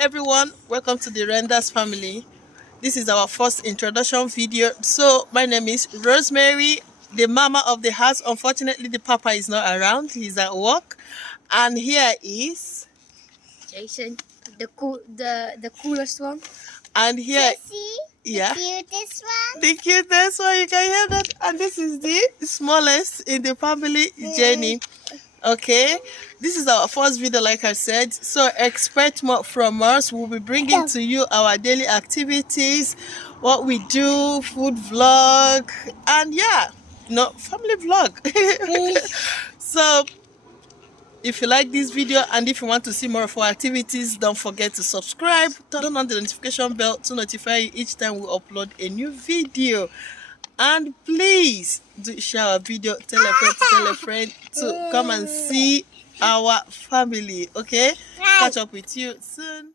everyone, welcome to the Renders family. This is our first introduction video. So my name is Rosemary, the mama of the house. Unfortunately, the papa is not around, he's at work. And here is Jason, the coolest one. And here the cutest one. The cutest one, you can hear that. And this is the smallest in the family, Jenny. Okay, this is our first video, like I said, so expect more from us. We'll be bringing to you our daily activities, what we do, food vlog, and family vlog. So if you like this video and if you want to see more of our activities, don't forget to subscribe, turn on the notification bell to notify you each time we upload a new video. And please do share our video, tell a friend to come and see our family. Okay, catch up with you soon.